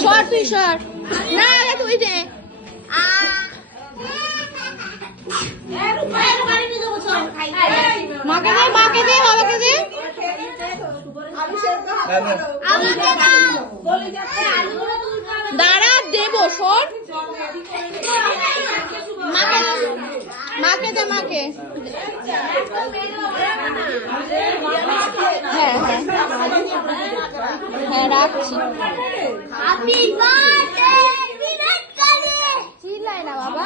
সর তুই সর না তুই দে মাকে দে বাবাকে দে দাঁড়া দেবো সর মাকে দে মাকে হ্যাঁ হ্যাঁ হ্যাঁ রাখছি চিল্লাই না বাবা